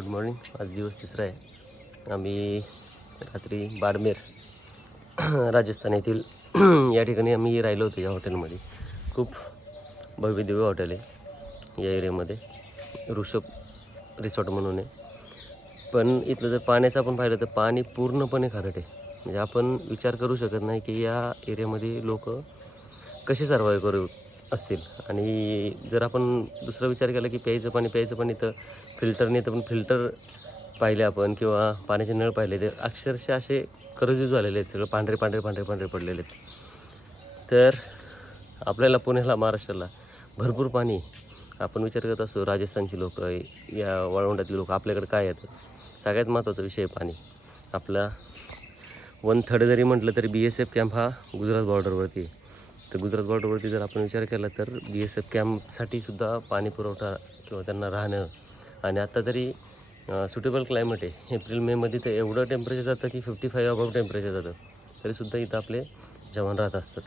Good morning. आज दिवस तिसरा आहे. आम्ही रात्री बाडमेर राजस्थान येथील या ठिकाणी आम्ही राहिलो होतो. या हॉटेलमध्ये खूप भव्य दिव्य हॉटेल आहे या एरियामध्ये. ऋषभ रिसॉर्ट म्हणून आहे. पण इथलं जर पाण्याचं आपण पाहिलं तर पाणी पूर्णपणे खारट आहे. म्हणजे आपण विचार करू शकत नाही की या एरियामध्ये लोक कसे सर्वाईव्ह करू असतील. आणि जर आपण दुसरा विचार केला की प्यायचं पाणी तर फिल्टरने, तर पण फिल्टर पाहिले आपण किंवा पाण्याचे नळ पाहिले ते अक्षरशः असे करजीव झालेले आहेत. सगळं पांढरे पडलेले आहेत. तर आपल्याला पुण्याला, महाराष्ट्राला भरपूर पाणी. आपण विचार करत असतो राजस्थानची लोक, या वाळवंटातली लोक आपल्याकडे काय येतं. सगळ्यात महत्त्वाचा विषय पाणी. आपला 1/3 जरी म्हटलं तरी BSF कॅम्प हा गुजरात बॉर्डरवरती आहे. तर गुजरात बॉर्डरवरती जर आपण विचार केला तर BSF कॅम्पसाठी सुद्धा पाणी पुरवठा किंवा त्यांना राहणं. आणि आत्ता तरी सुटेबल क्लायमेट आहे. एप्रिल मेमध्ये तर एवढं टेम्परेचर जातं की 55 अबव टेम्परेचर जातं. तरीसुद्धा इथं आपले जवान राहत असतात.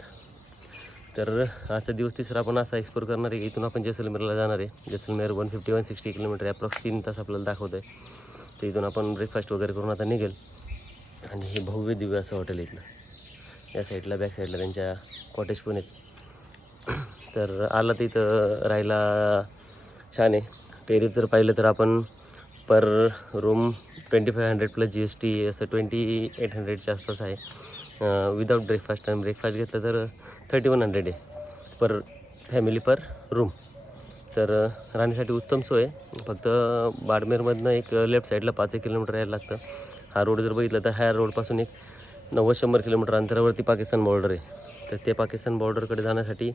तर आजचा दिवस तिसरा आपण असा एक्सप्लोर करणार आहे की इथून आपण जैसलमेरला जाणार आहे. जैसलमेर 150-160 किलोमीटर, अप्रॉक्स 3 तास आपल्याला दाखवतं आहे. तर इथून आपण ब्रेकफास्ट वगैरे करून आता निघेल. आणि हे भव्य दिव्य असं हॉटेल इथलं. या साईडला, बॅक साईडला त्यांच्या कॉटेज पण आहेत. तर आला तर इथं राहायला छान आहे. टेरिफ जर पाहिलं तर आपण पर रूम 2500 प्लस GST असं 2800च्या आसपास आहे. Without breakfast. आणि ब्रेकफास्ट घेतलं तर 3100 आहे पर फॅमिली पर रूम. तर राहण्यासाठी उत्तम सोय आहे. फक्त बाडमेरमधनं एक लेफ्ट साईडला 5 किलोमीटर यायला लागतं. हा रोड जर बघितला तर ह्या रोडपासून एक 90-100 किलोमीटर अंतरावरती पाकिस्तान बॉर्डर आहे. तर ते पाकिस्तान बॉर्डरकडे जाण्यासाठी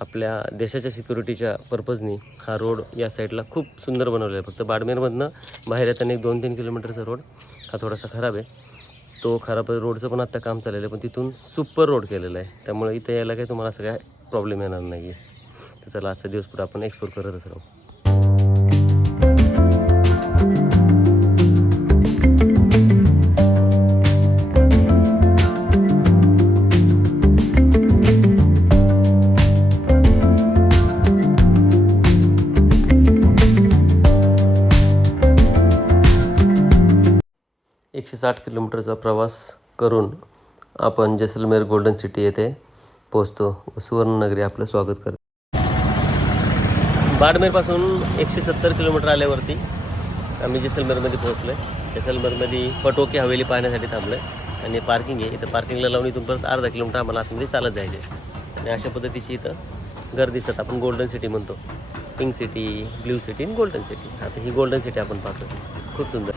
आपल्या देशाच्या सिक्युरिटीच्या पर्पजनी हा रोड या साईडला खूप सुंदर बनवलेला आहे. फक्त बाडमेरमधनं बाहेर येताना एक 2-3 किलोमीटरचा रोड हा थोडासा खराब आहे. तो खराब रोडचं पण आत्ता काम चाललेलं आहे. पण तिथून सुपर रोड केलेला आहे. त्यामुळे इथं यायला काही तुम्हाला असं काय प्रॉब्लेम येणार नाही आहे. तर चला, आजचा दिवस पुढे आपण एक्सप्लोर करतच राहू. 160 किलोमीटरचा प्रवास करून आपण जैसलमेर गोल्डन सिटी येथे पोहोचतो व सुवर्णनगरी आपलं स्वागत करते. बाडमेरपासून 170 किलोमीटर आल्यावरती आम्ही जैसलमेरमध्ये पोहोचलो आहे. जैसलमेरमध्ये पटोके हवेली पाहण्यासाठी थांबलो आहे. आणि पार्किंग आहे. इथं पार्किंगला लावून इथून परत अर्धा किलोमीटर आम्हाला आतमध्ये चालत जायचे. आणि अशा पद्धतीची इथं घर दिसतात. आपण गोल्डन सिटी म्हणतो. पिंक सिटी, ब्ल्यू सिटी आणि गोल्डन सिटी. आता ही गोल्डन सिटी आपण पाहतो. खूप सुंदर.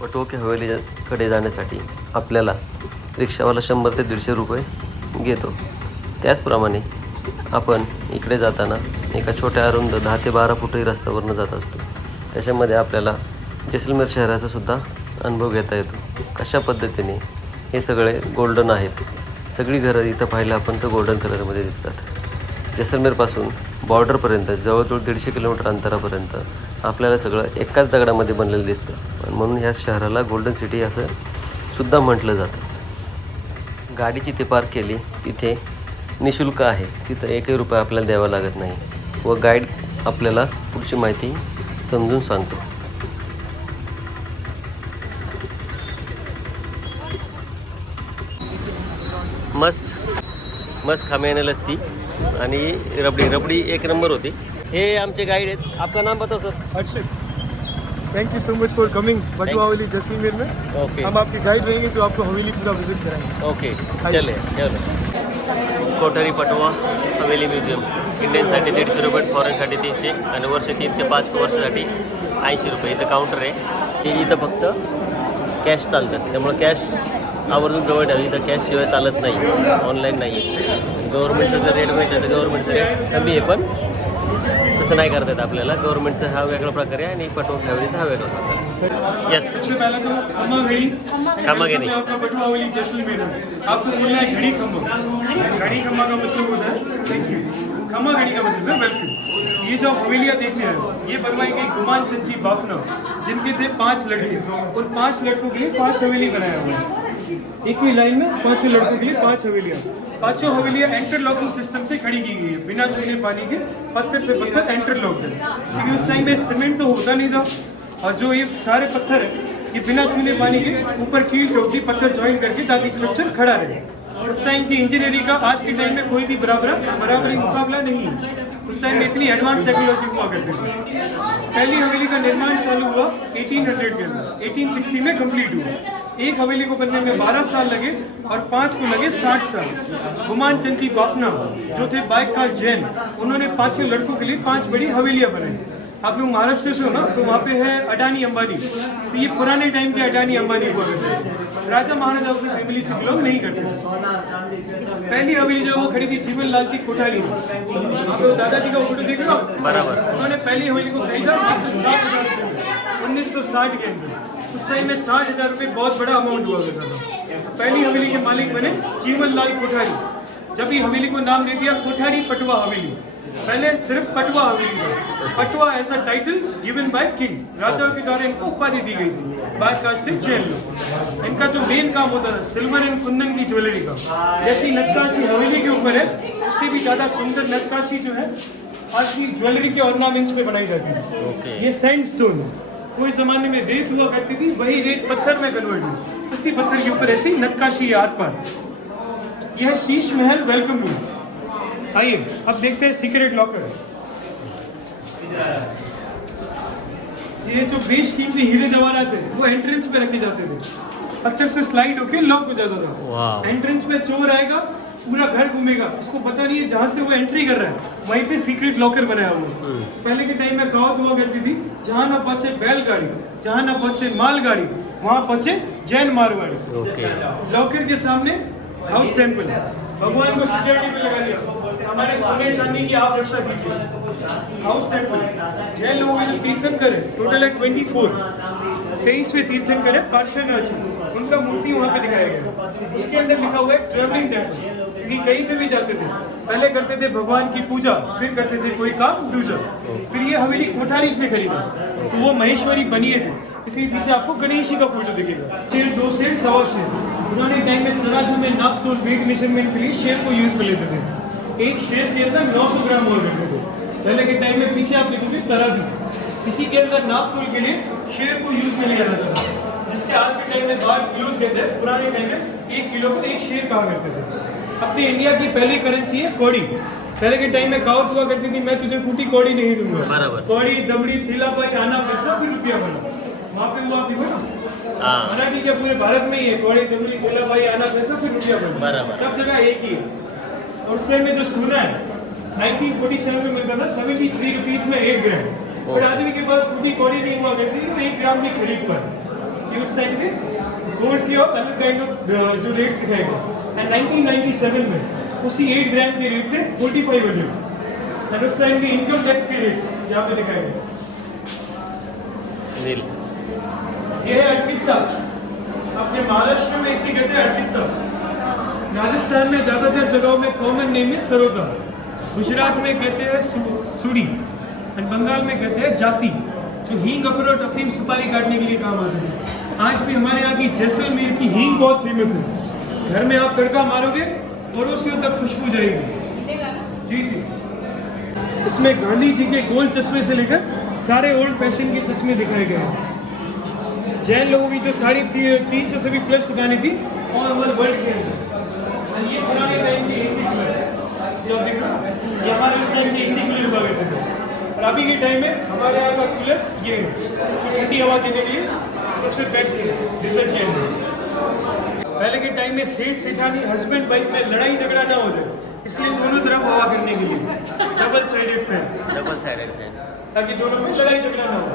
पटोके हवेलीकडे जाण्यासाठी आपल्याला रिक्षावाला 100 ते 150 रुपये घेतो. त्याचप्रमाणे आपण इकडे जाताना एका छोट्या अरुंद 10 ते 12 फुटही रस्त्यावरनं जात असतो. त्याच्यामध्ये आपल्याला जैसलमेर शहराचा सुद्धा अनुभव घेता येतो. कशा पद्धतीने हे सगळे गोल्डन आहेत. सगळी घरं इथं पाहिलं आपण तर गोल्डन कलरमध्ये दिसतात. जैसलमेरपासून बॉर्डरपर्यंत जवळजवळ 150 किलोमीटर अंतरापर्यंत आपल्याला सगळं एकाच दगडामध्ये बनलेलं दिसतं. म्हणून ह्या शहराला गोल्डन सिटी असं सुद्धा म्हटलं जातं. गाडी जिथे पार्क केली तिथे निःशुल्क आहे. तिथं 1ही रुपया आपल्याला द्यावा लागत नाही. व गाईड आपल्याला पुढची माहिती समजून सांगतो. मस्त खामेने लस्सी आणि रबडी एक नंबर होती. हे आमचे गाइड आहेत. आपका नाम बताओ sir. Harshit. Thank you so much for coming Patwa हवेली जैसलमेर में. ओके. हम आपके गाइड रहेंगे जो आपको हवेली पूरा विजिट कराएंगे. ओके, चले. कोठारी पटवा हवेली म्युझियम. इंडियनसाठी 150 रुपये, फॉरेनसाठी 300 आणि वर्ष 3 ते 5 वर्षासाठी 80 रुपये. इथं काउंटर आहे. इथं फक्त कॅश चालतं. त्यामुळे कॅश आवर्जून जवळ ठेवा. इथं कॅश शिवाय चालत नाही. ऑनलाईन नाही आहे. गव्हर्नमेंटचा जर रेट माहिती तर गव्हर्नमेंटचा रेट कमी आहे. पण तसं नाही करता येत आपल्याला. गव्हर्नमेंटचा हा वेगळा प्रकार आहे आणि पटोके हवेलीचा हा वेगळा प्रकार आहे. यस. सबसे पहले तो खम्मा घड़ी आपका पटवा हवेली जैसलमेर में आपको बोलना है घड़ी खम्मा. घड़ी खम्मा का मतलब होता है थैंक यू. खम्मा घड़ी का मतलब है वेलकम. ये जो आप हवेलियाँ देखने आए हो, ये बनवाई गई गुमान चंद जी बाफना, जिनके थे 5 लड़के, और 5 लड़कों के लिए 5 हवेली बनाया हुआ है। एक ही लाइन में 5 लड़कों के लिए 5 हवेलियाँ। 5 हवेलियाँ इंटरलॉकिंग सिस्टम से खड़ी की गई है, बिना चूने पानी के, पत्थर से पत्थर इंटरलॉक है, क्योंकि उस टाइम में सीमेंट तो होता नहीं था, और जो ये सारे पत्थर है ये बिना चूने पानी के ऊपर कील ठोकती पत्थर ज्वाइन करके, ताकि स्ट्रक्चर खड़ा रहे। उस टाइम की इंजीनियरिंग का आज के टाइम में कोई भी बराबरी मुकाबला नहीं है। उस टाइम में इतनी एडवांस टेक्नोलॉजी हुआ करती थी। पहली हवेली का निर्माण चालू हुआ 1800 के अंदर, 1860 में कंप्लीट हुआ। एक हवेली को बनने में 12 साल लगे और 5 को लगे 60 साल। गुमान चंद जी बाफना जो थे बाइककाल जैन, उन्होंने 5 लड़कों के लिए 5 बड़ी हवेलियाँ बनाई। आप लोग महाराष्ट्र से हो ना, तो वहाँ पे है अडानी अंबानी, तो ये पुराने टाइम के अडानी अंबानी हुआ करते थे। राजा महाराजाओं की फैमिली से बिलोंग नहीं करते। पहली हवेली जो वो खरीदी जीवन लाल जी कोठारी ने, तो दादाजी का फोटो देख रहे हो बराबर, उन्होंने पहली हवेली को खरीदा 1960 के अंदर। उस टाइम में 60,000 रुपये बहुत बड़ा अमाउंट हुआ करता था। पहली हवेली के मालिक बने जीवन लाल कोठारी। जब ये हवेली को नाम दे दिया कोठारी पटवा हवेली, पहले सिर्फ पटवा हवेली था। पटवा ऐसा टाइटल गिवन बाय किंग, राजाओं के द्वारा इनको उपाधि दी गई थी। बात कास्ट थे जैन लोग। इनका जो मेन काम होता था सिल्वर एंड कुंदन की ज्वेलरी का, जैसी नक्काशी हवेली के ऊपर है उससे भी ज्यादा सुंदर नक्काशी जो है आज की ज्वेलरी के ऑर्नामेंट्स पे बनाई जाती है। ये सैंडस्टोन है, कोई जमाने में रेत हुआ करती थी, वही रेत पत्थर में कन्वर्ट हुई, उसी पत्थर के ऊपर ऐसी नक्काशी है आर पार। यह है शीश महल वेलकम रूम। आइए अब देखते हैं सीक्रेट लॉकर। ये जो बेशकीमती हीरे जवाहरात थे वो एंट्रेंस पे रखे जाते थे, पत्थर से स्लाइड होके लॉक हो जाता था। एंट्रेंस पे चोर आएगा, पूरा घर घूमेगा, उसको पता नहीं है जहाँ से वो एंट्री कर रहा है वहीं पे सीक्रेट लॉकर बनाया हुआ। पहले के टाइम में कहावत हुआ करती थी, जहाँ ना पहुंचे बैलगाड़ी, जहाँ ना पहुंचे मालगाड़ी, वहाँ पहुंचे जैन मारवाड़ी। लॉकर के सामने हाउस टेम्पल, भगवान को सिक्योरिटी पे लगा दिया, हमारे सोने चांदी की आप रक्षा कीजिए। हाउस टेम्पल जैन लोगों के जो तीर्थंकर है टोटल है 24, 23वें तीर्थंकर है पार्श्वनाथ जी, उनका मूर्ति वहाँ पे दिखाया गया। उसके अंदर लिखा हुआ है ट्रेवलिंग टेम्पल, क्योंकि कहीं पे भी जाते थे पहले करते थे भगवान की पूजा, फिर करते थे कोई काम दूजा। फिर ये हवेली कोठारी ने खरीदा, तो वो महेश्वरी बनिए थे, इसके पीछे आपको गणेश जी का फोटो दिखेगा। शेर 2 शेर 1.25 शेर, पुराने टाइम में तराजू में नाप तोल वेट मेजरमेंट के लिए शेर को यूज कर लेते थे। एक शेर के अंदर 900 ग्राम हुआ करते थे पहले के टाइम में। पीछे आप देखोगे तराजू, इसी के अंदर नाप तोल के लिए शेर को यूज में लिया जाता था, जिसके आज के टाइम में 12 किलो कहते हैं, पुराने टाइम में 1 किलो को 1 शेर कहा करते थे। अपनी इंडिया की पहली करेंसी है कौड़ी। पहले के टाइम में कहावत हुआ करती थी, मैं तुझे फूटी कौड़ी नहीं दूंगा। कौड़ी दमड़ी थीला पाई आना पैसा फिर रुपया बना, वहाँ पे हुआ देखो ना, मराठी के पूरे भारत में ही है, कौड़ी दमड़ी थीला पाई आना पैसा फिर रुपया बना, सब जगह एक ही है। और उस टाइम में जो सोना है 1947 में मिलता था 73 रुपीज में 1 ग्राम, और आदमी के पास फूटी कौड़ी नहीं हुआ करती थी, वो 1 ग्राम भी खरीद पर। उस टाइम पे गोल्ड के और अलग काइंड ऑफ जो रेट दिखाए गए। एंड 1997 में उसी 8 ग्राम के रेट थे 4500, एंड उस टाइम के इनकम टैक्स के रेट्स यहाँ पे दिखाए गए। ये है अर्पिता, अपने महाराष्ट्र में इसी कहते हैं अर्पिता। राजस्थान में ज़्यादातर जगहों में कॉमन नेम है सरोदा, गुजरात में कहते हैं सुड़ी, एंड बंगाल में कहते हैं जाति, जो हींग अखरोट अफीम सुपारी काटने के लिए काम आते हैं। आज भी हमारे यहाँ की जैसलमेर की हींग बहुत फेमस है, घर में आप तड़का मारोगे पड़ोसियों तक खुशबू जाएगी। जी जी, इसमें गांधी जी के गोल चश्मे से लेकर सारे ओल्ड फैशन के चश्मे दिखाए गए हैं। जैन लोगों की जो 350 से भी प्लस दुकानें थी ऑल ओवर वर्ल्ड के अंदर। ये पुराने टाइम के एसी कूलर जो देख रहे हो, ये हमारे उस टाइम के एसी कूलर हुआ करते थे, और अभी के टाइम में हमारे यहाँ का कूलर ये ठंडी हवा देने के लिए सबसे बेस्ट है डिजर्ट के अंदर। पहले के टाइम में सेठ सेठानी हस्बैंड वाइफ में लड़ाई झगड़ा ना हो जाए, इसलिए दोनों तरफ हवा करने के लिए डबल साइडेड फैन, ताकि दोनों में लड़ाई झगड़ा ना हो।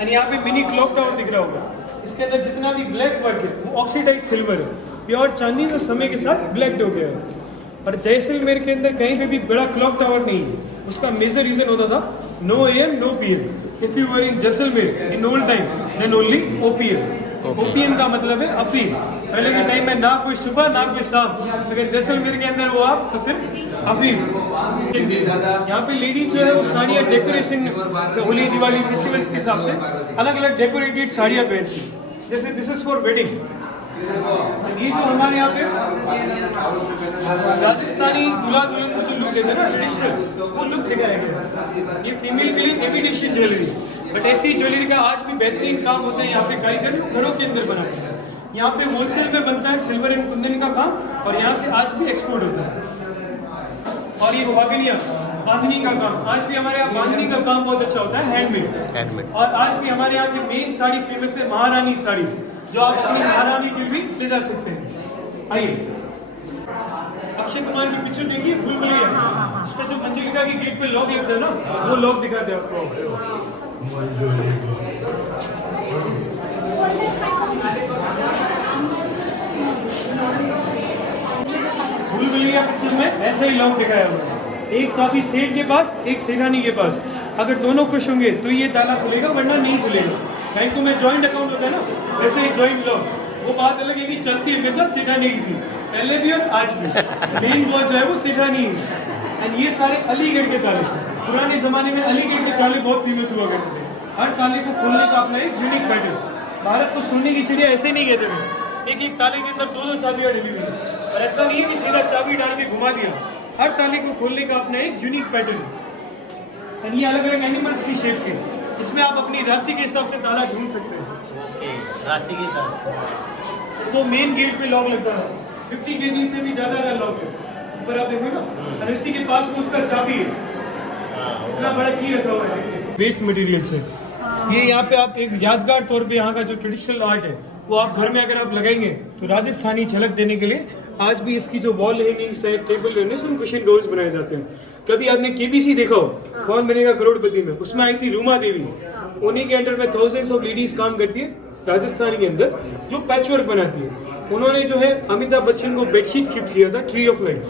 और यहाँ पे मिनी क्लॉक टावर दिख रहा होगा, इसके अंदर जितना भी ब्लैक वर्क है वो ऑक्सीडाइज सिल्वर है, प्योर चांदी जो समय के साथ ब्लैक हो गया है। और जैसलमेर के अंदर कहीं पे भी बड़ा क्लॉक टावर नहीं है, उसका मेजर रीजन होता था no AM no PM। If you were in Jaisalmer in old time then only OPM, opium का मतलब है अफीम। पहले के टाइम में ना कोई सुबह ना कोई शाम, अगर जैसलमेर के अंदर वो आप तो सिर्फ अफीम। यहाँ पे लेडीज जो है वो साड़ियाँ डेकोरेशन, होली दिवाली फेस्टिवल्स के हिसाब से अलग अलग डेकोरेटेड साड़ियाँ पहनती हैं। जैसे दिस इज फॉर वेडिंग। ये जो हमारे यहाँ पे राजस्थानी दूल्हा दुल्हन को जो लुक देते हैं ना ट्रेडिशनल, वो लुक दिखाया गया। ये फीमेल के लिए इमिटेशन ज्वेलरी, बट ऐसी ज्वेलरी का आज भी बेहतरीन काम होता है। यहाँ पे कारीगर लोग घरों के अंदर बनाते हैं। यहाँ पे होलसेल में बनता है सिल्वर एंड कुंदन का काम, और यहाँ से आज भी एक्सपोर्ट होता है। और ये वागनिया बांधनी का काम, आज भी हमारे यहाँ बांधनी का काम बहुत अच्छा होता है, हैंडमेड। और आज भी हमारे यहाँ की मेन साड़ी फेमस है महारानी साड़ी, जो आप अपनी महारानी के भी ले जा सकते हैं। आइए, अक्षय कुमार की पिक्चर देखिए भूल-भुलैया, उस पर जो मंजिलिका की गेट पे लॉक लगता है ना, वो लॉक दिखाते हैं आपको। भूल-भुलैया पिक्चर में ऐसा ही लॉक दिखाया हुआ है, एक चाबी सेठ के पास, एक सेठानी के पास। अगर दोनों खुश होंगे तो ये ताला खुलेगा, वरना नहीं खुलेगा। बैंकों में जॉइंट अकाउंट होता है ना, वैसे ही जॉइंट लॉक। वो बात अलग है कि चलती हमेशा सेठानी की थी, पहले भी और आज भी। मेन बॉस जो है वो सेठानी है। एंड ये सारे अलीगढ़ के ताले, पुराने जमाने में अलीगढ़ के ताले बहुत फेमस हुआ करते थे। हर ताले को खोलने का अपना एक यूनिक पैटर्न। भारत को सोने की चिड़िया ऐसे नहीं कहते थे, एक एक ताले के अंदर दो दो चाबियाँ डली हुई है। और ऐसा नहीं है कि सीधा चाबी डाल के घुमा दिया, हर ताले को खोलने का अपना एक यूनिक पैटर्न है। एंड ये अलग अलग एनिमल्स की शेप के, इसमें आप अपनी राशि के हिसाब से ताला ढूंढ सकते हैं। राशि की तरह वो मेन गेट पे लॉक लगता है, 50 kg से भी ज्यादा का लॉक है। ऊपर आप देखो ना, और इसी के पास में उसका चाबी है, इतना बड़ा की रखा हुआ है। वेस्ट मटेरियल से ये यहाँ पे आप एक यादगार तौर पे यहाँ का जो ट्रेडिशनल आर्ट है वो आप घर में अगर आप लगाएंगे तो राजस्थानी झलक देने के लिए आज भी इसकी जो wall hanging side table renovation cushion doors बनाए जाते हैं। कभी आपने केबीसी देखा हो, कौन बनेगा करोड़पति में, उसमें आई थी रूमा देवी। उन्हीं के अंडर में थाउजेंड्स ऑफ लेडीज काम करती है राजस्थान के अंदर, जो पैचवर्क बनाती है। उन्होंने जो है अमिताभ बच्चन को बेडशीट गिफ्ट किया था, tree of life,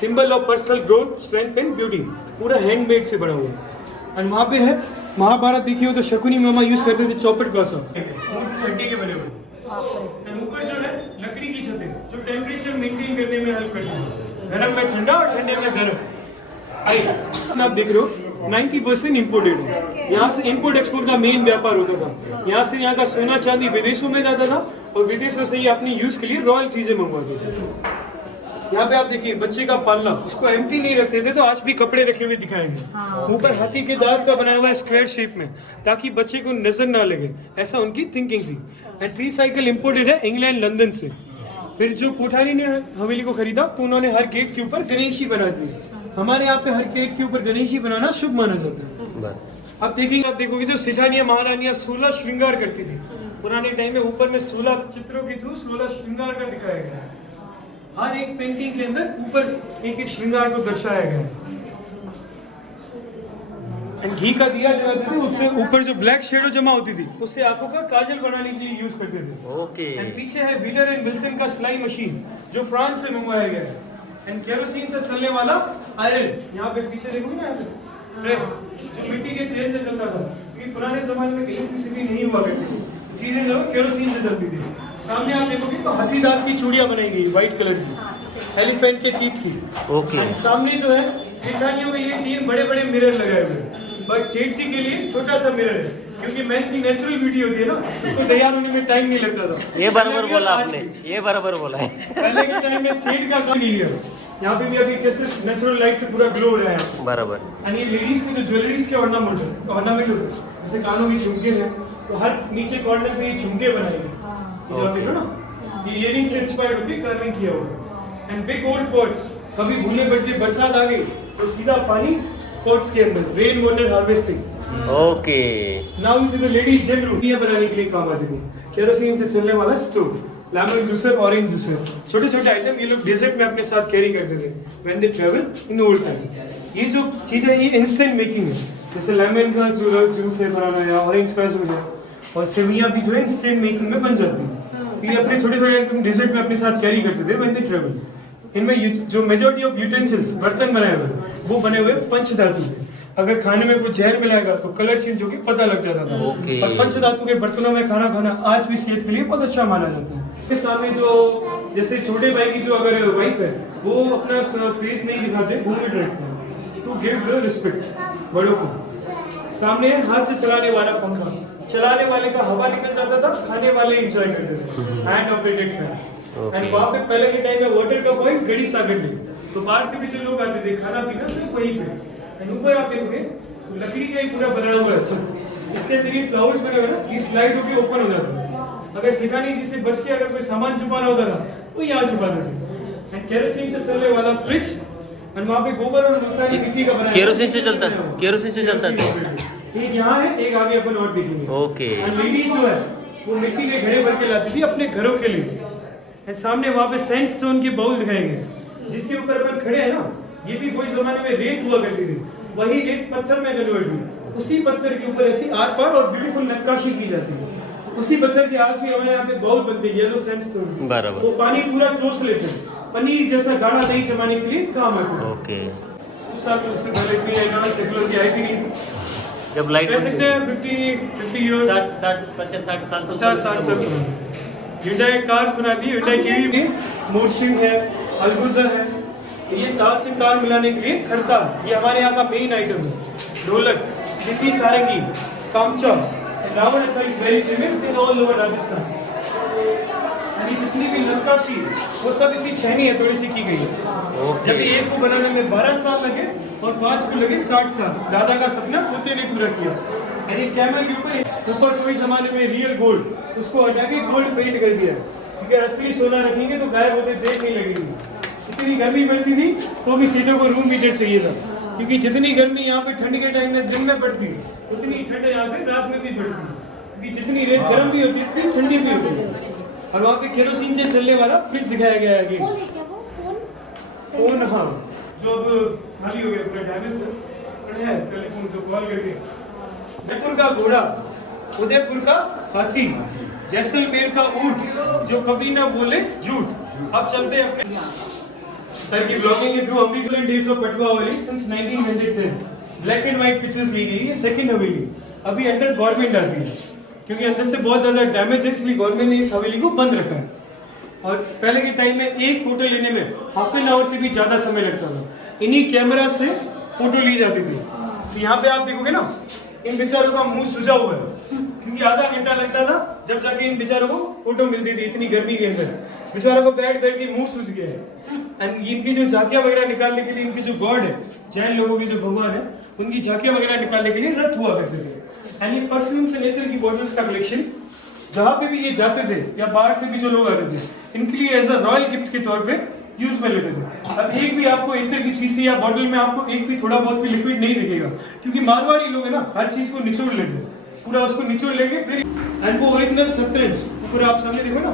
symbol of personal growth, strength and beauty, पूरा हैंडमेड से बना हुआ है। और वहाँ पे है महाभारत देखी हो तो शकुनी मामा यूज करते थे चौपट ग्लास हड्डी के बने हुए। ऊपर जो है लकड़ी की छतें जो टेम्परेचर मेंटेन करने में हेल्प करती है, गर्म में ठंडा और ठंडे में गर्म। आप देख रहे हो 90% इम्पोर्टेड है। यहाँ से इम्पोर्ट एक्सपोर्ट का मेन व्यापार होता था। यहाँ से यहाँ का सोना चांदी विदेशों में जाता था और विदेशों से ही अपनी यूज के लिए रॉयल चीजें मंगवाते थे। यहाँ पे आप देखिए बच्चे का पालना, इसको एम्प्टी नहीं रखते थे तो आज भी कपड़े रखे हुए दिखाएंगे। ऊपर हाथी के दांत का बनाया हुआ है स्क्वायर शेप में, ताकि बच्चे को नजर ना लगे, ऐसा उनकी थिंकिंग थी। एंड ट्री साइकिल इम्पोर्टेड है इंग्लैंड लंदन से। फिर जो कोठारी ने हवेली को खरीदा तो उन्होंने हर गेट के ऊपर गणेश जी बना दिए। हमारे यहाँ पे हर गेट के ऊपर गणेश जी बनाना शुभ माना जाता है। आप देखोगे जो सेठानियां महारानियां 16 श्रृंगार करती थी पुराने टाइम में, ऊपर में 16 चित्रों के थ्रू 16 श्रृंगार का दिखाया गया है। हर एक पेंटिंग के अंदर ऊपर एक एक श्रृंगार को दर्शाया गया है। एंड घी का दिया जलाते थे, उससे ऊपर जो ब्लैक शेडो जमा होती थी उससे आंखों का काजल बनाने के लिए यूज करते थे। ओके। एंड पीछे है बीडर एंड विल्सन का सिलाई मशीन जो फ्रांस से मंगवाया गया है। एंड केरोसिन से चलने वाला आयरन, यहाँ पे पीछे देखोगे ना प्रेस जो मिट्टी के तेल से चलता था, क्योंकि पुराने जमाने में इलेक्ट्रिसिटी नहीं हुआ करती थी, चीजें जो केरोसिन से चलती थी। सामने आप देखोगे तो हाथी दांत की चूड़ियां बनाई गई व्हाइट कलर की, एलिफेंट के टीथ की। ओके। सामने जो है सेठानियों के लिए 3 बड़े बड़े मिरर लगाए हुए हैं, बट सेठ जी के लिए छोटा सा मिरर है, क्योंकि मैन की नेचुरल ब्यूटी होती है ना, उसको तैयार होने में टाइम नहीं लगता था। ये बराबर बोला आपने, ये बराबर बोला है। पहले के टाइम में सेठ का काम नहीं लिया। यहाँ पे भी अभी कैसे नेचुरल लाइट से पूरा ग्लो हो रहा है बराबर। और ये लेडीज की जो ज्वेलरीज के ऑर्नामेंट होते हैं, जैसे कानों की झुमके हैं तो हर नीचे कॉर्नर पे ये झुमके बनाए गए, जो आप देखो ना, ये इयरिंग से इंस्पायर्ड होकर कार्विंग किया हुआ। एंड बिग ओल्ड पॉट्स, कभी भूले बच्चे बरसात आ गई तो सीधा पानी पॉट्स के अंदर, rain water harvesting. Okay. Now you see the ladies general ये बनाने के लिए काम आती थी। केरोसिन से चलने वाला stove, lemon juicer, orange juicer, छोटे छोटे आइटम ये लोग डेजर्ट में अपने साथ कैरी करते थे when they travel in old time. ये जो चीजें ये इंस्टेंट मेकिंग है, जैसे लेमन का जूस है बनाना या ऑरेंज का जूस है, और सेवियां भी जो है इंस्टेंट मेकिंग में बन जाती है। तो ये अपने छोटे छोटे आइटम डेजर्ट में अपने साथ कैरी करते थे व्हेन दे ट्रैवल। इनमें जो मेजॉरिटी ऑफ यूटेंसिल्स बर्तन बनाए हुए वो बने हुए पंच धातु थे। अगर खाने में कुछ जहर मिलाएगा तो कलर चेंज होकर पता लग जाता था। ओके। और पंचधातु के बर्तनों में खाना खाना आज भी सेहत के लिए बहुत अच्छा माना जाता है। इसके सामने जो जैसे छोटे भाई की जो अगर वाइफ है वो अपना फेस नहीं दिखाते, घूंघट रखते हैं, तो गिव द रिस्पेक्ट बड़ों को। सामने हाथ से चलाने वाला पंखा, चलाने वाले का हवा निकल जाता था, खाने वाले एंजॉय करते थे। Hand operated fan. एंड वहाँ पे पहले के टाइम में वाटर का पॉइंट गड़ी सागर में, तो बाहर से भी जो लोग आते थे खाना पीना सिर्फ वहीं पे। एंड ऊपर आप देखोगे तो लकड़ी का ही पूरा बना हुआ है छत, इसके अंदर ये फ्लावर्स बने हुए ना, ये स्लाइड होके ओपन हो जाता है। अगर सिखानी जिससे बच के अगर कोई सामान छुपाना होता था तो यहाँ छुपा देते। एंड केरोसिन से चलने वाला फ्रिज, एंड वहाँ पे गोबर और मुल्तानी मिट्टी का बनाया, केरोसिन से चलता है, केरोसिन से चलता था। एक यहाँ है, एक आगे अपन और देखेंगे। ओके। एंड लेडीज जो है वो मिट्टी के घड़े भर के लाती थी अपने घरों के लिए। एंड सामने वहाँ पे सैंडस्टोन के बाउल दिखाए गए, जिसके ऊपर अपन खड़े हैं ना, ये भी कोई जमाने में रेत हुआ करती थी, वही रेत पत्थर में कन्वर्ट हुई, उसी पत्थर के ऊपर ऐसी आर पार और ब्यूटीफुल नक्काशी की जाती है। उसी पत्थर के आज भी हमारे यहाँ पे बाउल बनते हैं, येलो सैंडस्टोन। बराबर। वो पानी पूरा चूस लेते हैं, पनीर जैसा गाढ़ा दही जमाने के लिए काम आते हैं। ओके। उससे पहले इतनी एडवांस टेक्नोलॉजी आई भी नहीं थी। जब लाइट कह सकते हैं 50 इयर्स, 50 60 साल 50-60 साल hyundai कार्स बनाती है। hyundai टीवी में मोर्शिंग है, अलगुजा है, ये ताल से ताल मिलाने के लिए खरता, ये हमारे यहाँ का मेन आइटम है। ढोलक, सिटी sarangi, kamaicha, Ravan is very famous in all over Rajasthan. ये जितनी भी नक्काशी वो सब इसी छेनी है थोड़ी सी की गई है। जब एक को बनाने में 12 साल लगे और 5 को लगे 60 साल। दादा का सपना पोते ने पूरा किया। यानी कैमल के ऊपर कोई जमाने में रियल गोल्ड, उसको हटा के गोल्ड पेंट कर दिया, क्योंकि असली सोना रखेंगे तो गायब होते देर नहीं लगेगी। इतनी गर्मी पड़ती थी तो भी सीटों को रूम हीटर चाहिए था, क्योंकि जितनी गर्मी यहाँ पे ठंड के टाइम में दिन में पड़ती है उतनी ठंड यहाँ पे रात में भी पड़ती है, क्योंकि जितनी रेत गर्म भी होती है उतनी ठंडी भी होती है। और वहाँ पे केरोसिन से चलने वाला फ्रिज दिखाया गया है। फोन, हाँ, जो अब खाली हो गया, पूरा डैमेज है टेलीफोन, जो कॉल करके। जयपुर का घोड़ा, उदयपुर का हाथी, जैसलमेर का ऊंट जो कभी ना बोले झूठ। अब चलते हैं अपने सर की ब्लॉगिंग के थ्रू। हम भी days of Patwa Haveli since 1910 black and white pictures ली गई। ये सेकंड हवेली अभी अंडर गवर्नमेंट आती है, क्योंकि अंदर से बहुत ज़्यादा डैमेज है, इसलिए गवर्नमेंट ने इस हवेली को बंद रखा है। और पहले के टाइम में एक फोटो लेने में हाफ एन आवर से भी ज़्यादा समय लगता था। इन्हीं कैमरा से फोटो ली जाती थी। तो यहाँ पे आप देखोगे ना, इन बेचारों का मुंह सूजा हुआ है, क्योंकि आधा घंटा लगता था जब जाके इन बेचारों को फोटो मिलती थी। इतनी गर्मी के अंदर बेचारों को बैठ बैठ के मुंह सूज गया है। एंड इनकी जो झांकियाँ वगैरह निकालने के लिए, इनके जो गॉड है, जैन लोगों के जो भगवान है, उनकी झांकियाँ वगैरह निकालने के लिए रथ हुआ करते थे। एंड ये परफ्यूम्स एंड इत्र की बॉटल्स का कलेक्शन, जहाँ पे भी ये जाते थे या बाहर से भी जो लोग आते थे, इनके लिए एज अ रॉयल गिफ्ट के तौर पे यूज में लेते थे। अब एक भी आपको इत्र की शीशी या बॉटल में आपको एक भी थोड़ा बहुत भी लिक्विड नहीं दिखेगा, क्योंकि मारवाड़ी लोग है ना, हर चीज को निचोड़ लेते हैं, पूरा उसको निचोड़ लेंगे। फिर एंड वो ओरिजिनल शतरंज पूरा आप सामने देखो ना,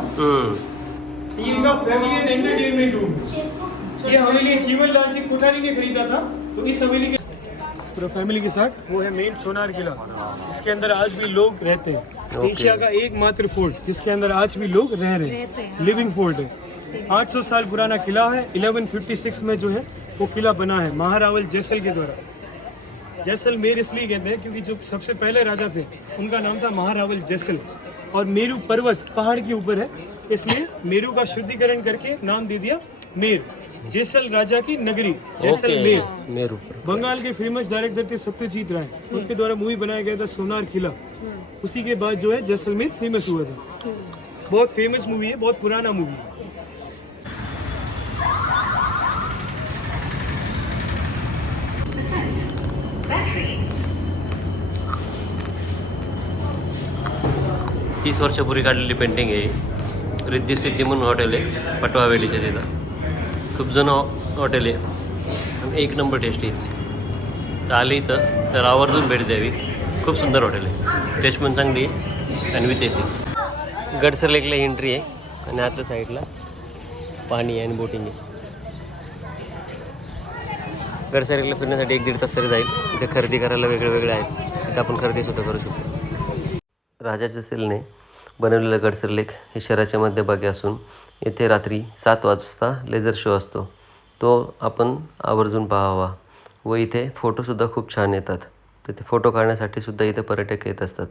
ये इनका फैमिली एंड एंटरटेनमेंट रूम। ये हवेली जीवन लाल जी कोठारी ने खरीदा था, तो इस हवेली के पूरा फैमिली के साथ वो है मेन सोनार किला, जिसके अंदर आज भी लोग रहते हैं। एशिया का एकमात्र फोर्ट जिसके अंदर आज भी लोग रह रहे हैं, लिविंग फोर्ट है। 800 साल पुराना किला है। 1156 में जो है वो किला बना है महारावल जैसल के द्वारा। जैसलमेर इसलिए कहते हैं क्योंकि जो सबसे पहले राजा थे उनका नाम था महारावल जैसल, और मेरू पर्वत पहाड़ के ऊपर है, इसलिए मेरू का शुद्धिकरण करके नाम दे दिया मेर। जैसल राजा की नगरी जैसलमेर। बंगाल के फेमस डायरेक्टर थे सत्यजीत राय, उनके द्वारा मूवी बनाया गया था सोनार किला। उसी के बाद जो है जैसलमेर फेमस हुआ था। बहुत फेमस मूवी है, बहुत पुराना मूवी है। तीस वर्षापूर्वी काढलेली पेंटिंग आहे। रिद्धी सिद्धी म्हणून हॉटेल आहे पटवा हवेलीच्या तिथं, खूप जुनं हॉटेल आहे आणि एक नंबर टेस्ट आहे इथली। तर आले इथं तर आवर्जून भेट द्यावी, खूप सुंदर हॉटेल आहे, टेस्ट पण चांगली आहे आणि विदेशी। गडसर लेकला एंट्री आहे आणि आतल्या साईडला पाणी आहे आणि बोटिंग आहे। गडसर लेकला फिरण्यासाठी 1-1.5 तास तरी जाईल। इथे खरेदी करायला वेगळे वेगळे आहेत, तिथं आपण खरेदीसुद्धा करू शकतो। राजा जैसलने बनवलेलं गडसर लेक हे शहराच्या मध्यभागी असून येथे रात्री 7 वाजता लेझर शो असतो, तो आपण आवर्जून पाहावा। व इथे फोटोसुद्धा खूप छान येतात. तर ते फोटो काढण्यासाठी सुद्धा इथे पर्यटक येत असतात.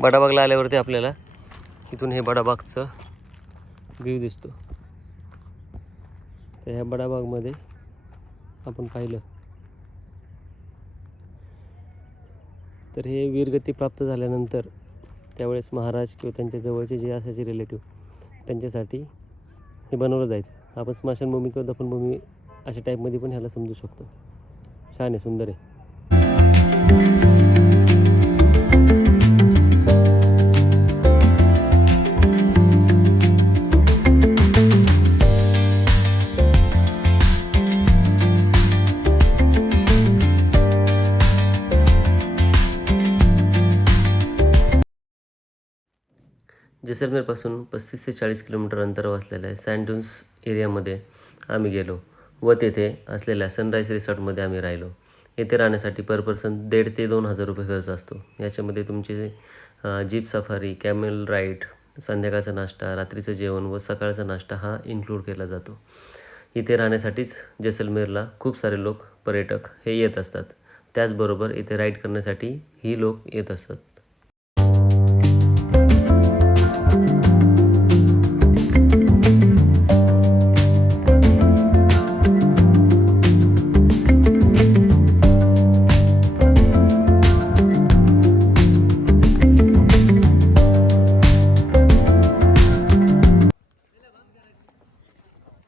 बडाबागला आल्यावरती आपल्याला इथून हे बडाबागचं व्ह्यू दिसतो. तर ह्या बडाबागमध्ये आपण पाहिलं तर हे वीरगती प्राप्त झाल्यानंतर त्यावेळेस महाराज किंवा त्यांच्या जवळचे जे असायचे रिलेटिव्ह त्यांच्यासाठी हे बनवलं जायचं. आपण स्मशानभूमी किंवा दफनभूमी अशा टाईपमध्ये पण ह्याला समजू शकतो. छान आहे, सुंदर आहे. जैसलमेरपासून 35 ते 40 किलोमीटर अंतरावर असलेल्या सँड ड्यून्स एरियामध्ये आम्ही गेलो व तेथे असलेल्या सनराईज रिसॉर्टमध्ये आम्ही राहिलो. येथे राहण्यासाठी पर पर्सन 1,500 ते 2,000 रुपये खर्च असतो. याच्यामध्ये तुमचे जीप सफारी, कॅमेल राईड, संध्याकाळचा नाश्ता, रात्रीचं जेवण व सकाळचा नाश्ता हा इन्क्लूड केला जातो. इथे राहण्यासाठीच जैसलमेरला खूप सारे लोक पर्यटक हे येत असतात. त्याचबरोबर इथे राईड करण्यासाठी ही लोक येत असतात.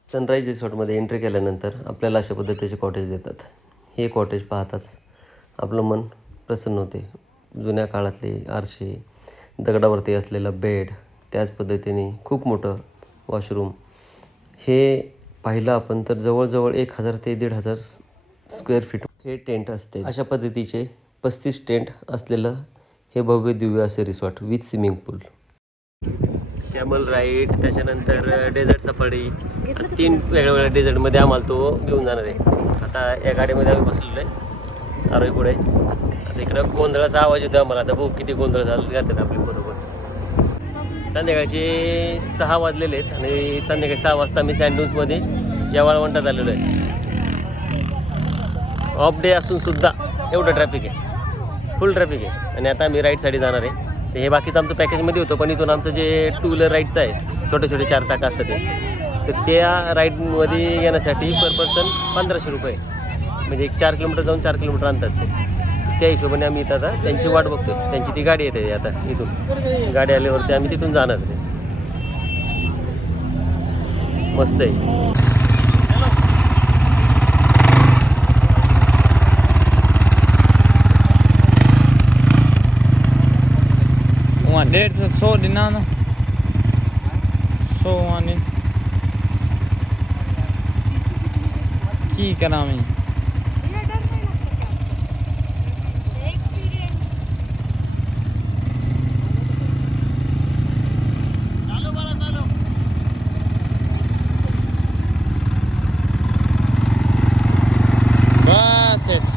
सनराईज रिसॉर्टमध्ये एंट्री केल्यानंतर आपल्याला अशा पद्धतीचे कॉटेज देतात. हे कॉटेज पाहताच आपलं मन प्रसन्न होते. जुन्या काळातले आरसे, दगडावरती असलेला बेड, त्याच पद्धतीने खूप मोठं वॉशरूम. हे पाहिलं आपण तर जवळजवळ 1,000 ते 1,500 स्क्वेअर फीट हे टेंट असते. अशा पद्धतीचे 35 टेंट असलेलं हे भव्य दिव्य असे resort with swimming pool. Camel ride, त्याच्यानंतर डेझर्ट सफारी, 3 वेगवेगळ्या डेझर्टमध्ये आम्हाला तो घेऊन जाणार आहे. आता या गाडीमध्ये आम्ही बसलेलो आहे आरोही पुढे. आता इकडं गोंधळाचा आवाज येतो आम्हाला. आता भाऊ किती गोंधळ झाले जातात आपल्या बरोबर. संध्याकाळचे 6 वाजलेले आहेत आणि संध्याकाळी 6 वाजता आम्ही सँड ड्यून्समध्ये या वाळवंटात आलेलो आहे. ऑफ डे असून सुद्धा एवढं ट्रॅफिक आहे, फुल ट्रॅफिक आहे. आणि आता आम्ही राईडसाठी जाणार आहे. तर हे बाकीचं आमचं पॅकेजमध्ये होतं, पण इथून आमचं जे 2 व्हीलर राईडचं आहे, छोटे छोटे 4 चाकं असतात ते, तर त्या राईडमध्ये येण्यासाठी पर पर्सन 1,500 रुपये, म्हणजे एक 4 किलोमीटर जाऊन 4 किलोमीटर आणतात ते. त्या हिशोबाने आम्ही इथं आता त्यांची वाट बघतो. त्यांची ती गाडी येते आता इथून. गाडी आल्यावरती आम्ही तिथून जाणार ते. मस्त आहे. Det är så din annan. Så han är. Kika na mi. Bas it.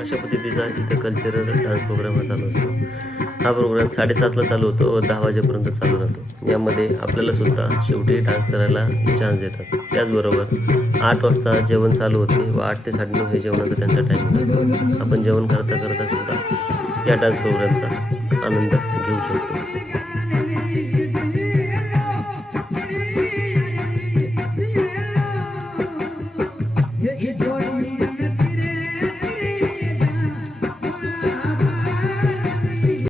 अशा पद्धतीचा इथं कल्चरल डान्स प्रोग्राम हा चालू असतो. हा प्रोग्राम 7:30ला चालू होतो व 10 वाजेपर्यंत चालू राहतो. यामध्ये आपल्याला सुद्धा शेवटी डान्स करायला चान्स देतात. त्याचबरोबर 8 वाजता जेवण चालू होते व 8 ते 9:30 हे जेवणाचा त्यांचा टायमिंग असतो. आपण जेवण करता करता सुद्धा या डान्स प्रोग्रामचा आनंद घेऊ शकतो.